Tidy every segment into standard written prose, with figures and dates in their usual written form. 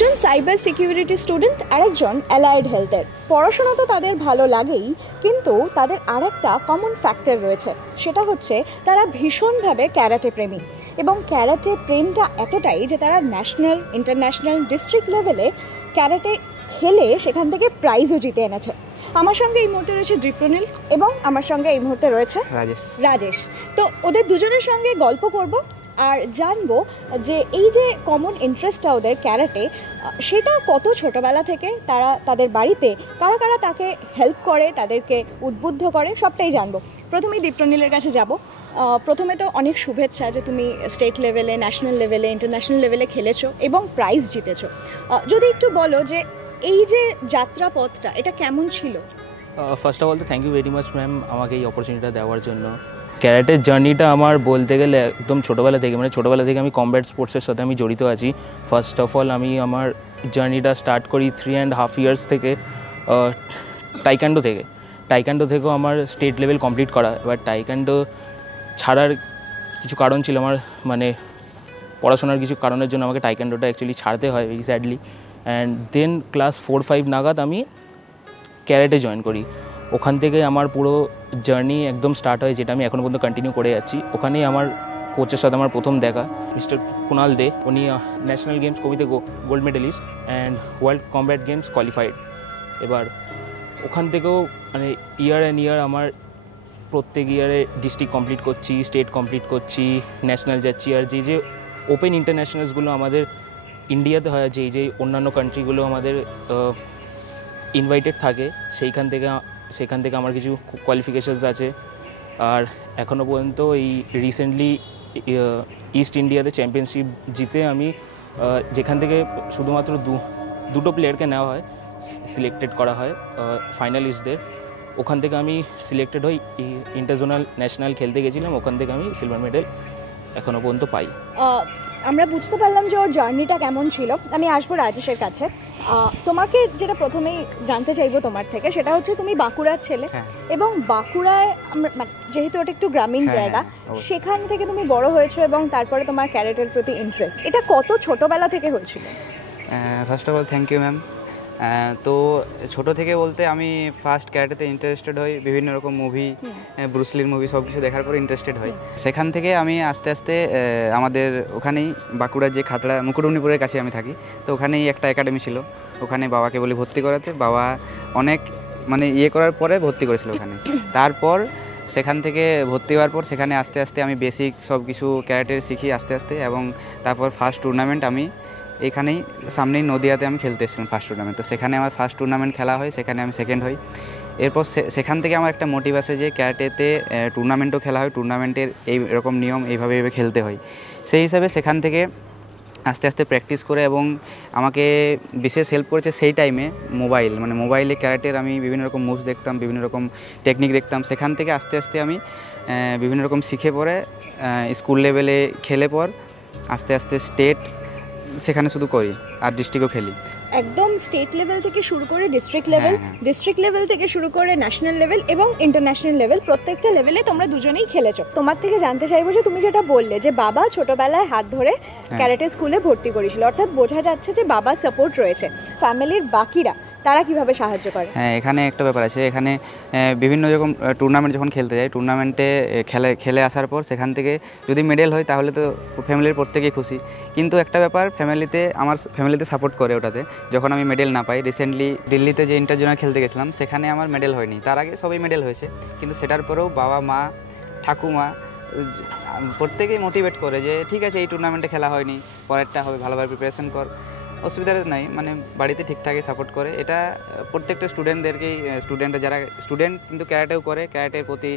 একজন cyber security student আর একজন allied হেলথের। পড়াশোনা তো তাদের ভালো লাগেই, কিন্তু তাদের আরেকটা কমন ফ্যাক্টর রয়েছে, সেটা হচ্ছে তারা ভীষণভাবে ক্যারাটে প্রেমী। এবং ক্যারাটে প্রেমটা এতটাই যে তারা ন্যাশনাল, ইন্টারন্যাশনাল, ডিস্ট্রিক্ট লেভেলে ক্যারাটে খেলে সেখান থেকে প্রাইজও জিতে এনেছে। আমার সঙ্গে এই মুহূর্তে রয়েছে দীপ্রনীল এবং আমার সঙ্গে এই মুহূর্তে রয়েছে রাজেশ। তো ওদের দুজনের সঙ্গে গল্প করব আর জানবো যে এই যে কমন ইন্টারেস্টটা ওদের ক্যারাটে, সেটা কত ছোটোবেলা থেকে তারা তাদের বাড়িতে কারা কারা তাকে হেল্প করে, তাদেরকে উদ্বুদ্ধ করে, সবটাই জানবো। প্রথমেই দীপ্রনীলের কাছে যাব। প্রথমে তো অনেক শুভেচ্ছা যে তুমি স্টেট লেভেলে, ন্যাশনাল লেভেলে, ইন্টারন্যাশনাল লেভেলে খেলেছো এবং প্রাইজ জিতেছো। যদি একটু বলো যে এই যে যাত্রাপথটা, এটা কেমন ছিল? ফার্স্ট অফ অল তো thank you very much ma'am, আমাকে এই অপরচুনিটিটা দেওয়ার জন্য। ক্যারাটের জার্নিটা আমার বলতে গেলে একদম ছোটোবেলা থেকে, মানে ছোটোবেলা থেকে আমি কমব্যাট স্পোর্টসের সাথে আমি জড়িত আছি। ফার্স্ট অফ অল আমি আমার জার্নিটা স্টার্ট করি 3.5 ইয়ার্স থেকে টাইকান্ডো থেকেও আমার স্টেট লেভেল কমপ্লিট করা। এবার টাইকান্ডো ছাড়ার কিছু কারণ ছিল আমার, মানে পড়াশোনার কিছু কারণের জন্য আমাকে টাইকান্ডোটা অ্যাকচুয়ালি ছাড়তে হয় very sadly. And then class 4-5 নাগাদ আমি ক্যারাটে জয়েন করি। ওখান থেকে আমার পুরো জার্নি একদম স্টার্ট হয়, যেটা আমি এখনও পর্যন্ত কন্টিনিউ করে যাচ্ছি। ওখানেই আমার কোচের সাথে আমার প্রথম দেখা, মিস্টার কুনাল দে। উনি ন্যাশনাল গেমস কমিতে gold medalist and world combat games qualified. এবার ওখান থেকেও মানে ইয়ার অ্যান্ড ইয়ার আমার প্রত্যেক ইয়ারে ডিস্ট্রিক্ট কমপ্লিট করছি, স্টেট কমপ্লিট করছি, ন্যাশনাল যাচ্ছি। আর যে ওপেন ইন্টারন্যাশনালসগুলো আমাদের ইন্ডিয়াতে হয়, যে অন্যান্য কান্ট্রিগুলো আমাদের ইনভাইটেড থাকে, সেখান থেকে আমার কিছু কোয়ালিফিকেশানস আছে। আর এখনও পর্যন্ত এই রিসেন্টলি ইস্ট ইন্ডিয়াতে চ্যাম্পিয়নশিপ জিতে আমি, যেখান থেকে শুধুমাত্র দুটো প্লেয়ারকে নেওয়া হয়, সিলেক্টেড করা হয় ফাইনালিস্টদের। ওখান থেকে আমি সিলেক্টেড হই, ইন্টারজোনাল ন্যাশনাল খেলতে গেছিলাম, ওখান থেকে আমি সিলভার মেডেল এখনও পর্যন্ত পাই। আমরা বুঝতে পারলাম যে ওর জার্নিটা কেমন ছিল। আমি আসবো রাজেশের কাছে। তোমাকে যেটা প্রথমেই জানতে চাইবো তোমার থেকে, সেটা হচ্ছে তুমি বাঁকুড়ার ছেলে, এবং বাঁকুড়ায় যেহেতু ওটা একটু গ্রামীণ জায়গা, সেখান থেকে তুমি বড় হয়েছো এবং তারপরে তোমার ক্যারাটের প্রতি ইন্টারেস্ট, এটা কত ছোটোবেলা থেকে হয়েছিল? First of all thank you ma'am. তো ছোটো থেকে বলতে আমি ফার্স্ট ক্যারাটেতে ইন্টারেস্টেড হই, বিভিন্ন রকম মুভি, ব্রুসলির মুভি সব কিছু দেখার পর ইন্টারেস্টেড হই। সেখান থেকে আমি আস্তে আস্তে আমাদের ওখানেই বাঁকুড়ার যে খাতড়া মুকুটমণিপুরের কাছে আমি থাকি, তো ওখানেই একটা একাডেমি ছিল। ওখানে বাবাকে বলি ভর্তি করাতে, বাবা অনেক মানে করার পরে ভর্তি করেছিল ওখানে। তারপর সেখান থেকে ভর্তি হওয়ার পর সেখানে আস্তে আস্তে আমি বেসিক সব কিছু ক্যারাটের শিখি আস্তে আস্তে, এবং তারপর ফার্স্ট টুর্নামেন্ট আমি এখানেই সামনেই নদিয়াতে আমি খেলতে এসেছিলাম ফার্স্ট টুর্নামেন্ট। তো সেখানে আমার ফার্স্ট টুর্নামেন্ট খেলা হয়, সেখানে আমি সেকেন্ড হই। এরপর সেখান থেকে আমার একটা মোটিভ আসে যে ক্যারাটেতে টুর্নামেন্টও খেলা হয়, টুর্নামেন্টের এইরকম নিয়ম, এইভাবে খেলতে হয়। সেই হিসাবে সেখান থেকে আস্তে আস্তে প্র্যাকটিস করে, এবং আমাকে বিশেষ হেল্প করেছে সেই টাইমে মোবাইলে ক্যারাটের আমি বিভিন্ন রকম মুভস দেখতাম, বিভিন্ন রকম টেকনিক দেখতাম। সেখান থেকে আস্তে আস্তে আমি বিভিন্ন রকম শিখে পরে স্কুল লেভেলে খেলে পর আস্তে আস্তে স্টেট সেখানে শুধু করি, আর ডিস্ট্রিক্টও খেলি। একদম স্টেট লেভেল থেকে শুরু করে ডিস্ট্রিক্ট লেভেল, ডিস্ট্রিক্ট লেভেল থেকে শুরু করে ন্যাশনাল লেভেল এবং ইন্টারন্যাশনাল লেভেল, প্রত্যেকটা লেভেলে তোমরা দুজনেই খেলেছো। তোমার থেকে জানতে চাইবো যে তুমি যেটা বললে যে বাবা ছোটবেলায় হাত ধরে ক্যারাটে স্কুলে ভর্তি করেছিল, অর্থাৎ বোঝা যাচ্ছে যে বাবার সাপোর্ট রয়েছে। ফ্যামিলির বাকিরা তারা কিভাবে সাহায্য করে? হ্যাঁ, এখানে একটা ব্যাপার আছে। এখানে বিভিন্ন রকম টুর্নামেন্ট যখন খেলতে যাই, টুর্নামেন্টে খেলে আসার পর সেখান থেকে যদি মেডেল হয় তাহলে তো ফ্যামিলির প্রত্যেকেই খুশি। কিন্তু একটা ব্যাপার, আমার ফ্যামিলিতে সাপোর্ট করে ওটাতে, যখন আমি মেডেল না পাই। রিসেন্টলি দিল্লিতে যে ইন্টারজোনাল খেলতে গেছিলাম, সেখানে আমার মেডেল হয়নি। তার আগে সবই মেডেল হয়েছে, কিন্তু সেটার পরেও বাবা, মা, ঠাকুমা প্রত্যেকেই মোটিভেট করে যে ঠিক আছে, এই টুর্নামেন্টে খেলা হয়নি, পরেরটা হবে, ভালোভাবে প্রিপারেশন কর, অসুবিধা নাই। মানে বাড়িতে ঠিকঠাকই সাপোর্ট করে। এটা প্রত্যেকটা স্টুডেন্টরা যারা স্টুডেন্ট কিন্তু ক্যারাটেও করে, ক্যারাটের প্রতি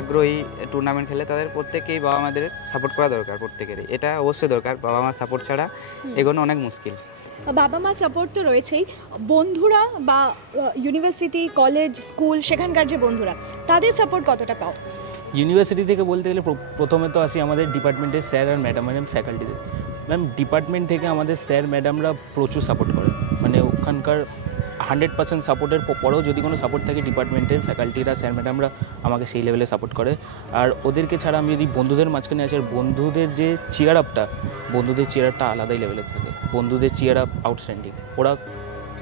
আগ্রহী, টুর্নামেন্ট খেলে, তাদের প্রত্যেকেই বাবা মাদের সাপোর্ট করা দরকার, প্রত্যেকেরই এটা অবশ্যই দরকার। বাবা মার সাপোর্ট ছাড়া এগোনো অনেক মুশকিল। বাবা মা সাপোর্ট তো রয়েছেই, বন্ধুরা বা ইউনিভার্সিটি, কলেজ, স্কুল, সেখানকার যে বন্ধুরা, তাদের সাপোর্ট কতটা পাও? ইউনিভার্সিটি থেকে বলতে গেলে প্রথমে তো আসি আমাদের ডিপার্টমেন্টের স্যার আর ম্যাডাম, মানে ফ্যাকাল্টিতে। ম্যাম ডিপার্টমেন্ট থেকে আমাদের স্যার ম্যাডামরা প্রচুর সাপোর্ট করে, মানে ওখানকার 100% সাপোর্টের পরেও যদি কোনো সাপোর্ট থাকে ডিপার্টমেন্টের ফ্যাকাল্টিরা, স্যার ম্যাডামরা আমাকে সেই লেভেলে সাপোর্ট করে। আর ওদেরকে ছাড়া আমি যদি বন্ধুদের মাঝখানে আছি, আর বন্ধুদের যে চিয়ার আপটা, বন্ধুদের চিয়ার আপটা আলাদাই লেভেলে থাকে। বন্ধুদের চিয়ার আপ আউটস্ট্যান্ডিং, ওরা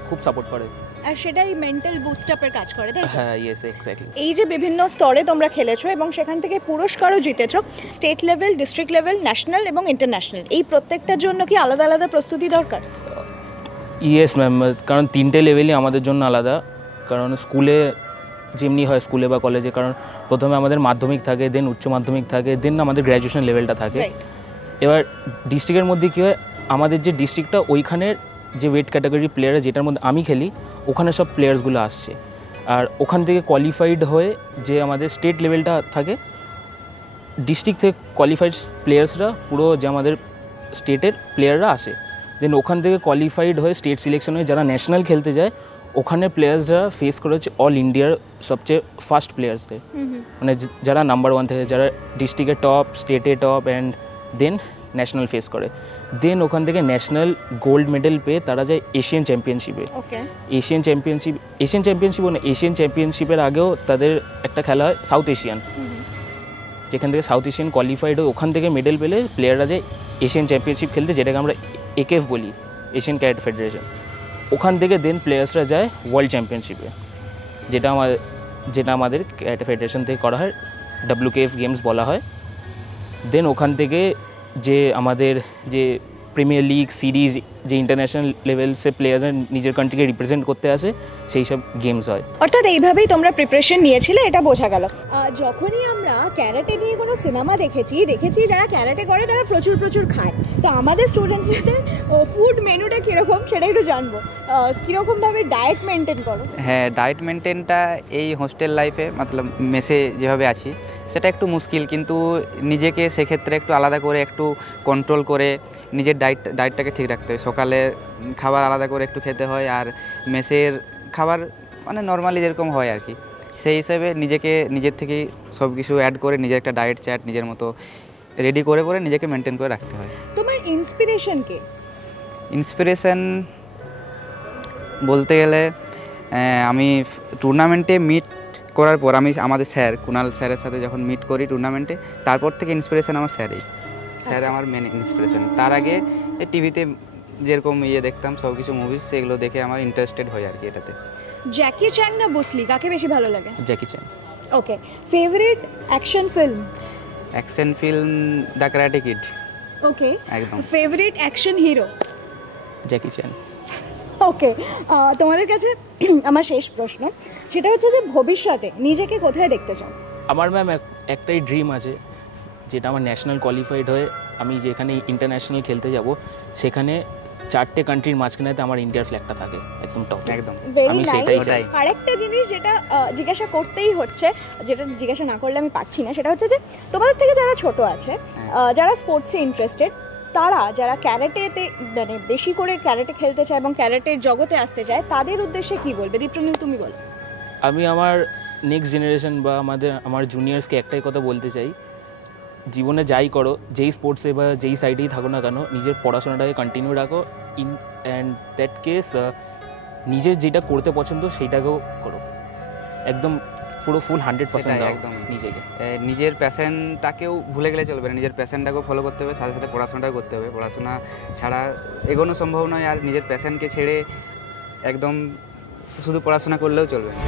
খুব সাপোর্ট করে। আর সেটাই মেন্টাল বুস্ট আপের কাজ করে, তাই তো? হ্যাঁ, ইয়েস, এক্স্যাক্টলি। এই যে বিভিন্ন স্তরে তোমরা খেলেছো এবং সেখান থেকে পুরস্কারও জিতেছো, state level, district level, national এবং ইন্টারন্যাশনাল, এই প্রত্যেকটার জন্য কি আলাদা আলাদা প্রস্তুতি দরকার? ইয়েস ম্যাম, কারণ 3টে লেভেলই আমাদের জন্য আলাদা। কারণ স্কুলে যেমনি হয়, স্কুলে বা কলেজে, কারণ প্রথমে আমাদের মাধ্যমিক থাকে, দেন উচ্চ মাধ্যমিক থাকে, দেন আমাদের গ্র্যাজুয়েশন লেভেলটা থাকে। এবার ডিস্ট্রিক্টের মধ্যে কী হয়, আমাদের যে ডিস্ট্রিক্টটা ওইখানের যে ওয়েট ক্যাটাগরি প্লেয়ার যেটার মধ্যে আমি খেলি, ওখানে সব প্লেয়ার্সগুলো আসছে। আর ওখান থেকে কোয়ালিফাইড হয়ে যে আমাদের স্টেট লেভেলটা থাকে, ডিস্ট্রিক্ট থেকে কোয়ালিফাইড প্লেয়ার্সরা পুরো যে আমাদের স্টেটের প্লেয়াররা আসে। দেন ওখান থেকে কোয়ালিফাইড হয়ে স্টেট সিলেকশন হয়ে যারা ন্যাশনাল খেলতে যায়, ওখানে প্লেয়ার্সরা ফেস করে হচ্ছে অল ইন্ডিয়ার সবচেয়ে ফার্স্ট প্লেয়ার্সদের, মানে যারা নাম্বার 1 থেকে, যারা ডিস্ট্রিক্টের টপ, স্টেটে top, and then national face করে। দেন ওখান থেকে ন্যাশনাল গোল্ড মেডেল পেয়ে তারা যায় এশিয়ান চ্যাম্পিয়নশিপে। এশিয়ান চ্যাম্পিয়নশিপের আগেও তাদের একটা খেলা হয় সাউথ এশিয়ান, যেখান থেকে সাউথ এশিয়ান কোয়ালিফাইড হয়ে ওখান থেকে মেডেল পেলে প্লেয়াররা যায় এশিয়ান চ্যাম্পিয়নশিপ খেলতে, যেটাকে আমরা একেএফ বলি, এশিয়ান ক্যারাটে ফেডারেশন। ওখান থেকে দেন প্লেয়ার্সরা যায় ওয়ার্ল্ড চ্যাম্পিয়নশিপে, যেটা আমাদের ক্যারাটে ফেডারেশন থেকে করা হয়, WKF গেমস বলা হয়। দেন ওখান থেকে যে আমাদের যে প্রিমিয়ার লিগ, সিরিজ, যে ইন্টারন্যাশনাল লেভেলসে প্লেয়াররা নিজের কান্ট্রিকে রিপ্রেজেন্ট করতে আসে, সেই সব গেমস হয়। অর্থাৎ এইভাবেই তোমরা প্রিপারেশন নিয়েছিলে, এটা বোঝা গেল। যখনই আমরা ক্যারাটে নিয়ে কোনো সিনেমা দেখেছি যারা ক্যারাটে করে তারা প্রচুর খায়। তো আমাদের স্টুডেন্টদের ফুড মেনুটা কীরকম সেটা একটু জানবো, কীরকমভাবে ডায়েট মেনটেন করো? হ্যাঁ, ডায়েট মেনটেনটা এই হোস্টেল লাইফে, মতলব মেসে যেভাবে আছি সেটা একটু মুশকিল, কিন্তু নিজেকে সেক্ষেত্রে একটু আলাদা করে, একটু কন্ট্রোল করে নিজের ডায়েটটাকে ঠিক রাখতে হয়। সকালে খাবার আলাদা করে একটু খেতে হয়, আর মেসের খাবার মানে নর্মালি যেরকম হয় আর কি, সেই হিসেবে নিজের থেকেই সব কিছু অ্যাড করে নিজের একটা ডায়েট চার্ট নিজের মতো রেডি করে নিজেকে মেনটেন করে রাখতে হয়। তোমার ইন্সপিরেশন কে? ইন্সপিরেশন বলতে গেলে আমি টুর্নামেন্টে মিট করার পর, আমি আমাদের স্যার কুণাল স্যারের সাথে যখন মিট করি টুর্নামেন্টে, তারপর থেকে ইন্সপিরেশন আমার স্যার আমার মেন ইন্সপিরেশন। তার আগে টিভিতে যেরকম দেখতাম সব কিছু মুভিজ, সেগুলো দেখে আমার ইন্টারেস্টেড হয় আর কি এটাতে। জ্যাকি চ্যান না ব্রুসলি, কাকে বেশি ভালো লাগে? Jackie Chan. Okay, favourite action film? The karate kid. Okay, একদম। Favourite action hero? Jackie Chan. Okay, তোমাদের কাছে আমার শেষ প্রশ্ন, সেটা হচ্ছে যে ভবিষ্যতে নিজেকে কোথায় দেখতে চাও? আমার ম্যাম একটাই ড্রিম আছে, যেটা আমার ন্যাশনাল কোয়ালিফাইড হয়ে আমি যেখানে ইন্টারন্যাশনাল খেলতে যাব, সেখানে 4টে কান্ট্রির মাঝখানে আমার ইন্ডিয়ার ফ্ল্যাগটা থাকে একদম টপ। একদম, আমি সেটাই চাই। আরেকটা জিনিস যেটা জিজ্ঞাসা করতেই হচ্ছে, যেটা জিজ্ঞাসা না করলে আমি পারছি না, সেটা হচ্ছে যে তোমাদের থেকে যারা ছোট আছে, যারা স্পোর্টসে ইন্টারেস্টেড, তারা যারা ক্যারাটেতে মানে বেশি করে ক্যারাটে খেলতে চায় এবং ক্যারাটের জগতে আসতে চায়, তাদের উদ্দেশ্যে কি বলবে? দীপ্রনীল, তুমি বলো। আমি আমার নেক্সট জেনারেশন বা আমার জুনিয়র্সকে একটাই কথা বলতে চাই, জীবনে যাই করো, যেই স্পোর্টসে বা যেই সাইডেই থাকো না কেন, নিজের পড়াশোনাটাকে কন্টিনিউ রাখো। অ্যান্ড দ্যাট কেস নিজের যেটা করতে পছন্দ সেইটাকেও করো, একদম পুরো ফুল 100% দাও একদম নিজেকে। নিজের প্যাশনটাকেও ভুলে গেলে চলবে না, নিজের প্যাশনটাকেও ফলো করতে হবে, সাথে সাথে পড়াশোনাটাও করতে হবে। পড়াশোনা ছাড়া এগোনো সম্ভব নয়, আর নিজের প্যাশনকে ছেড়ে একদম শুধু পড়াশোনা করলেও চলবে না।